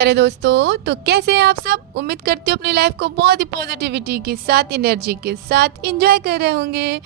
अरे दोस्तों, तो कैसे हैं आप सब। उम्मीद करती हूँ अपनी लाइफ को बहुत ही पॉजिटिविटी के साथ, एनर्जी के साथ एंजॉय कर रहे होंगे।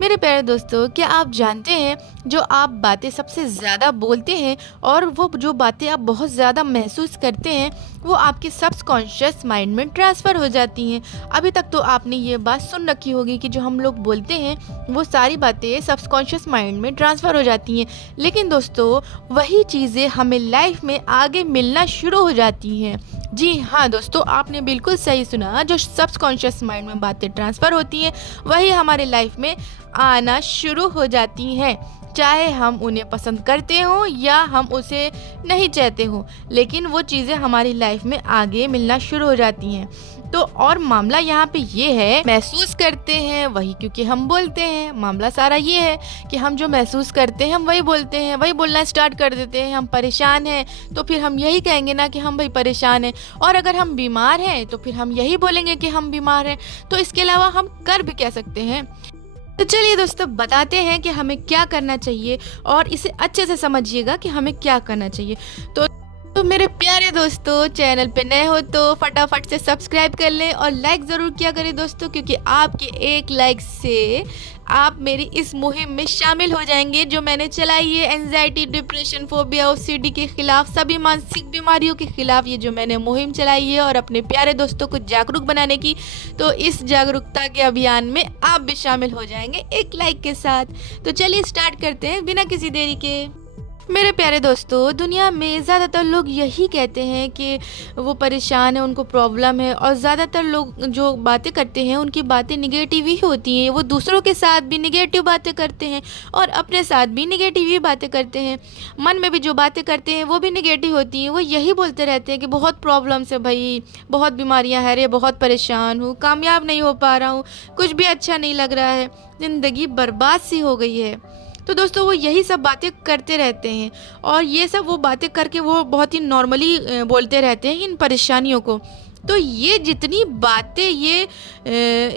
मेरे प्यारे दोस्तों, क्या आप जानते हैं जो आप बातें सबसे ज़्यादा बोलते हैं और वो जो बातें आप बहुत ज़्यादा महसूस करते हैं वो आपके सबकॉन्शियस माइंड में ट्रांसफ़र हो जाती हैं। अभी तक तो आपने ये बात सुन रखी होगी कि जो हम लोग बोलते हैं वो सारी बातें सबकॉन्शियस माइंड में ट्रांसफ़र हो जाती हैं, लेकिन दोस्तों वही चीज़ें हमें लाइफ में आगे मिलना शुरू हो जाती हैं। जी हाँ दोस्तों, आपने बिल्कुल सही सुना। जो सबकॉन्शियस माइंड में बातें ट्रांसफ़र होती हैं वही हमारे लाइफ में आना शुरू हो जाती हैं, चाहे हम उन्हें पसंद करते हों या हम उसे नहीं चाहते हों, लेकिन वो चीज़ें हमारी लाइफ में आगे मिलना शुरू हो जाती हैं। तो और मामला यहाँ पे ये है, महसूस करते हैं वही क्योंकि हम बोलते हैं। मामला सारा ये है कि हम जो महसूस करते हैं हम वही बोलते हैं, वही बोलना स्टार्ट कर देते हैं। हम परेशान हैं तो फिर हम यही कहेंगे ना कि हम भाई परेशान हैं, और अगर हम बीमार हैं तो फिर हम यही बोलेंगे कि हम बीमार हैं। तो इसके अलावा हम कर भी क्या सकते हैं। तो चलिए दोस्तों, बताते हैं कि हमें क्या करना चाहिए और इसे अच्छे से समझिएगा कि हमें क्या करना चाहिए। तो मेरे प्यारे दोस्तों, चैनल पे नए हो तो फटाफट से सब्सक्राइब कर लें और लाइक ज़रूर किया करें दोस्तों, क्योंकि आपके एक लाइक से आप मेरी इस मुहिम में शामिल हो जाएंगे जो मैंने चलाई है। एंजाइटी, डिप्रेशन, फोबिया, ओसीडी के खिलाफ, सभी मानसिक बीमारियों के खिलाफ ये जो मैंने मुहिम चलाई है और अपने प्यारे दोस्तों को जागरूक बनाने की, तो इस जागरूकता के अभियान में आप भी शामिल हो जाएंगे एक लाइक के साथ। तो चलिए स्टार्ट करते हैं बिना किसी देरी के। मेरे प्यारे दोस्तों, दुनिया में ज़्यादातर लोग यही कहते हैं कि वो परेशान है, उनको प्रॉब्लम है, और ज़्यादातर लोग जो बातें करते हैं उनकी बातें निगेटिव ही होती हैं। वो दूसरों के साथ भी निगेटिव बातें करते हैं और अपने साथ भी निगेटिव ही बातें करते हैं। मन में भी जो बातें करते हैं वो भी निगेटिव होती हैं। वो यही बोलते रहते हैं कि बहुत प्रॉब्लम्स है भाई, बहुत बीमारियाँ हैं रे, बहुत परेशान हूँ, कामयाब नहीं हो पा रहा हूँ, कुछ भी अच्छा नहीं लग रहा है, ज़िंदगी बर्बाद सी हो गई है। तो दोस्तों वो यही सब बातें करते रहते हैं, और ये सब वो बातें करके वो बहुत ही नॉर्मली बोलते रहते हैं इन परेशानियों को। तो ये जितनी बातें ये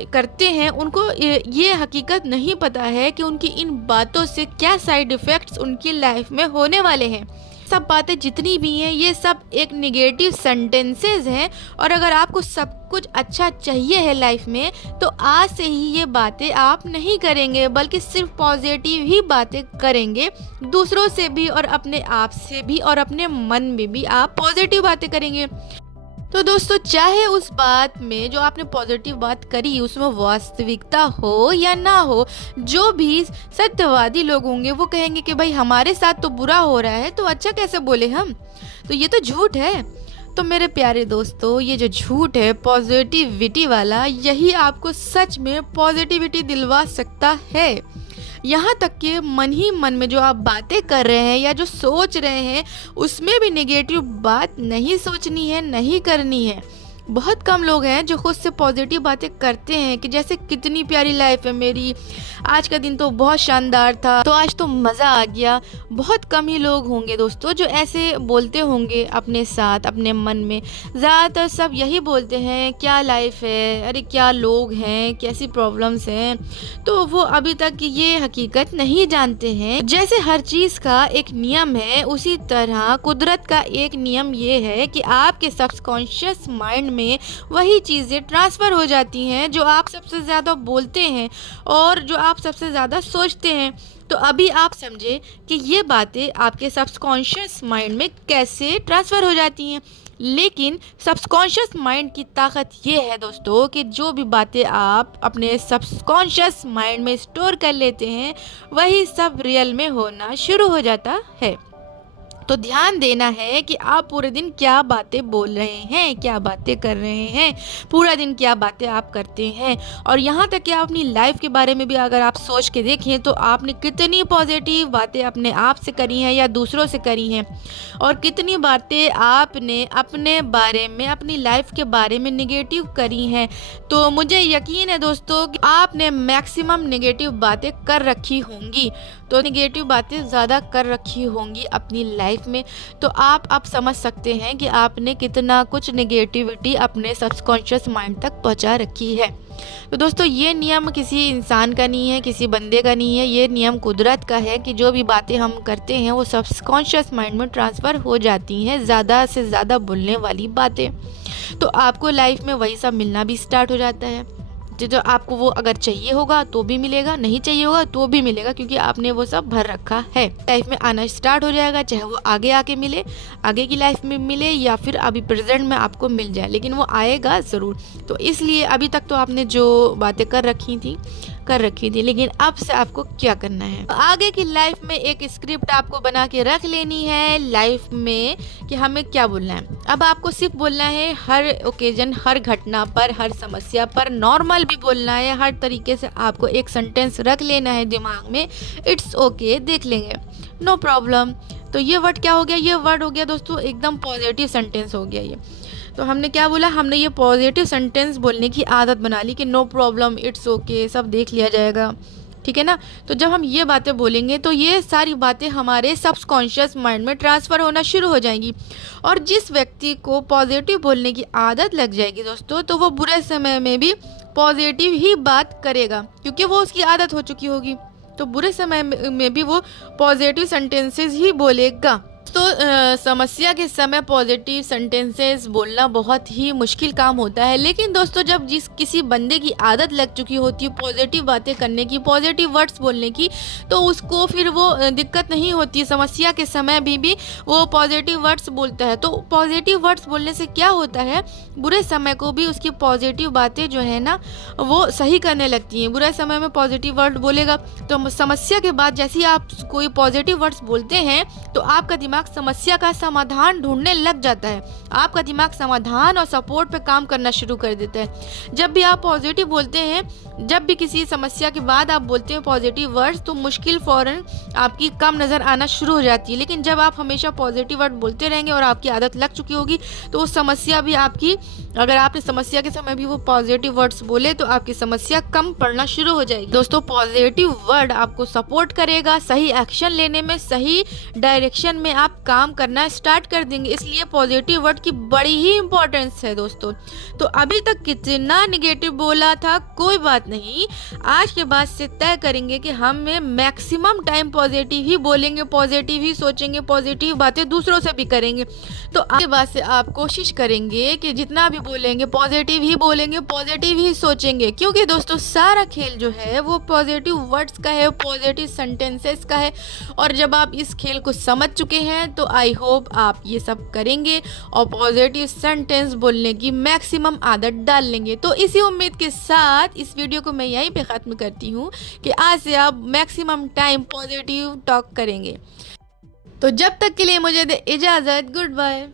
करते हैं उनको ये हकीकत नहीं पता है कि उनकी इन बातों से क्या साइड इफ़ेक्ट्स उनकी लाइफ में होने वाले हैं। सब बातें जितनी भी हैं ये सब एक निगेटिव सेंटेंसेस हैं, और अगर आपको सब कुछ अच्छा चाहिए है लाइफ में तो आज से ही ये बातें आप नहीं करेंगे, बल्कि सिर्फ पॉजिटिव ही बातें करेंगे। दूसरों से भी और अपने आप से भी और अपने मन में भी आप पॉजिटिव बातें करेंगे। तो दोस्तों, चाहे उस बात में जो आपने पॉजिटिव बात करी उसमें वास्तविकता हो या ना हो, जो भी सत्यवादी लोग होंगे वो कहेंगे कि भाई हमारे साथ तो बुरा हो रहा है तो अच्छा कैसे बोले हम, तो ये तो झूठ है। तो मेरे प्यारे दोस्तों, ये जो झूठ है पॉजिटिविटी वाला, यही आपको सच में पॉजिटिविटी दिलवा सकता है। यहाँ तक कि मन ही मन में जो आप बातें कर रहे हैं या जो सोच रहे हैं उसमें भी नेगेटिव बात नहीं सोचनी है, नहीं करनी है। बहुत कम लोग हैं जो खुद से पॉजिटिव बातें करते हैं कि जैसे कितनी प्यारी लाइफ है मेरी, आज का दिन तो बहुत शानदार था, तो आज तो मज़ा आ गया। बहुत कम ही लोग होंगे दोस्तों जो ऐसे बोलते होंगे अपने साथ, अपने मन में। ज़्यादातर सब यही बोलते हैं क्या लाइफ है, अरे क्या लोग हैं, कैसी प्रॉब्लम्स हैं। तो वो अभी तक ये हकीकत नहीं जानते हैं। जैसे हर चीज़ का एक नियम है, उसी तरह कुदरत का एक नियम ये है कि आपके सबकॉन्शियस माइंड में वही चीज़ें ट्रांसफ़र हो जाती हैं जो आप सबसे ज़्यादा बोलते हैं और जो आप सबसे ज़्यादा सोचते हैं। तो अभी आप समझे कि ये बातें आपके सबकॉन्शियस माइंड में कैसे ट्रांसफ़र हो जाती हैं। लेकिन सबकॉन्शियस माइंड की ताकत ये है दोस्तों कि जो भी बातें आप अपने सबकॉन्शियस माइंड में स्टोर कर लेते हैं वही सब रियल में होना शुरू हो जाता है। तो ध्यान देना है कि आप पूरे दिन क्या बातें बोल रहे हैं, क्या बातें कर रहे हैं, पूरा दिन क्या बातें आप करते हैं। और यहाँ तक कि आप अपनी लाइफ के बारे में भी अगर आप सोच के देखें तो आपने कितनी पॉजिटिव बातें अपने आप से करी हैं या दूसरों से करी हैं, और कितनी बातें आपने अपने बारे में, अपनी लाइफ के बारे में निगेटिव करी हैं। तो मुझे यकीन है दोस्तों कि आपने मैक्सिमम निगेटिव बातें कर रखी होंगी। तो नेगेटिव बातें ज़्यादा कर रखी होंगी अपनी लाइफ में। तो आप अब समझ सकते हैं कि आपने कितना कुछ नेगेटिविटी अपने सबकॉन्शियस माइंड तक पहुंचा रखी है। तो दोस्तों ये नियम किसी इंसान का नहीं है, किसी बंदे का नहीं है, ये नियम कुदरत का है कि जो भी बातें हम करते हैं वो सबकॉन्शियस माइंड में ट्रांसफ़र हो जाती हैं, ज़्यादा से ज़्यादा बोलने वाली बातें। तो आपको लाइफ में वही सब मिलना भी स्टार्ट हो जाता है। जो आपको वो अगर चाहिए होगा तो भी मिलेगा, नहीं चाहिए होगा तो भी मिलेगा, क्योंकि आपने वो सब भर रखा है। लाइफ में आना स्टार्ट हो जाएगा, चाहे वो आगे आके मिले, आगे की लाइफ में मिले या फिर अभी प्रेजेंट में आपको मिल जाए, लेकिन वो आएगा ज़रूर। तो इसलिए अभी तक तो आपने जो बातें कर रखी थी, लेकिन अब से आपको क्या करना है, आगे की लाइफ में एक स्क्रिप्ट आपको बना के रख लेनी है लाइफ में कि हमें क्या बोलना है। अब आपको सिर्फ बोलना है हर ओकेजन, हर घटना पर, हर समस्या पर नॉर्मल भी बोलना है। हर तरीके से आपको एक सेंटेंस रख लेना है दिमाग में, इट्स ओके, देख लेंगे, नो प्रॉब्लम। तो ये वर्ड क्या हो गया, ये वर्ड हो गया दोस्तों एकदम पॉजिटिव सेंटेंस हो गया ये। तो हमने क्या बोला, हमने ये पॉजिटिव सेंटेंस बोलने की आदत बना ली कि नो प्रॉब्लम, इट्स ओके, सब देख लिया जाएगा, ठीक है ना। तो जब हम ये बातें बोलेंगे तो ये सारी बातें हमारे सबकॉन्शियस माइंड में ट्रांसफ़र होना शुरू हो जाएंगी। और जिस व्यक्ति को पॉजिटिव बोलने की आदत लग जाएगी दोस्तों, तो वो बुरे समय में भी पॉजिटिव ही बात करेगा, क्योंकि वो उसकी आदत हो चुकी होगी। तो बुरे समय में भी वो पॉजिटिव सेंटेंसेस ही बोलेगा। तो समस्या के समय पॉजिटिव सेंटेंसेस बोलना बहुत ही मुश्किल काम होता है, लेकिन दोस्तों जब किसी बंदे की आदत लग चुकी होती है पॉजिटिव बातें करने की, पॉजिटिव वर्ड्स बोलने की, तो उसको फिर वो दिक्कत नहीं होती है। समस्या के समय भी वो पॉजिटिव वर्ड्स बोलता है। तो पॉजिटिव वर्ड्स बोलने से क्या होता है, बुरे समय को भी उसकी पॉजिटिव बातें जो है ना वो सही करने लगती हैं। बुरे समय में पॉजिटिव वर्ड बोलेगा तो समस्या के बाद जैसे ही आप कोई पॉजिटिव वर्ड्स बोलते हैं तो आपका दिमाग समस्या का समाधान ढूंढने लग जाता है। आपका दिमाग समाधान और सपोर्ट पे काम करना शुरू कर देता है। जब भी आप पॉजिटिव बोलते हैं, जब भी किसी समस्या के बाद आप बोलते हैं पॉजिटिव वर्ड्स, तो मुश्किल फौरन आपकी कम नज़र आना शुरू हो जाती है। लेकिन जब आप हमेशा पॉजिटिव वर्ड बोलते रहेंगे और आपकी आदत लग चुकी होगी, तो उस समस्या भी आपकी, अगर आपने समस्या के समय भी वो पॉजिटिव वर्ड्स बोले तो आपकी समस्या कम पड़ना शुरू हो जाएगी। दोस्तों पॉजिटिव वर्ड आपको सपोर्ट करेगा, सही एक्शन लेने में, सही डायरेक्शन में आप काम करना स्टार्ट कर देंगे। इसलिए पॉजिटिव वर्ड की बड़ी ही इंपॉर्टेंस है दोस्तों। तो अभी तक कितना निगेटिव बोला था कोई बात नहीं, आज के बाद से तय करेंगे कि हम मैक्सिमम टाइम पॉजिटिव ही बोलेंगे, पॉजिटिव ही सोचेंगे, पॉजिटिव बातें दूसरों से भी करेंगे। तो आज के बाद से आप कोशिश करेंगे कि जितना भी बोलेंगे पॉजिटिव ही बोलेंगे, पॉजिटिव ही सोचेंगे, क्योंकि दोस्तों सारा खेल जो है वो पॉजिटिव वर्ड्स का है, पॉजिटिव सेंटेंसेस का है। और जब आप इस खेल को समझ चुके हैं तो आई होप आप ये सब करेंगे और पॉजिटिव सेंटेंस बोलने की मैक्सिमम आदत डाल लेंगे। तो इसी उम्मीद के साथ इस वीडियो को मैं यहीं पे ख़त्म करती हूँ कि आज से आप मैक्सिमम टाइम पॉजिटिव टॉक करेंगे। तो जब तक के लिए मुझे दे इजाज़त, गुड बाय।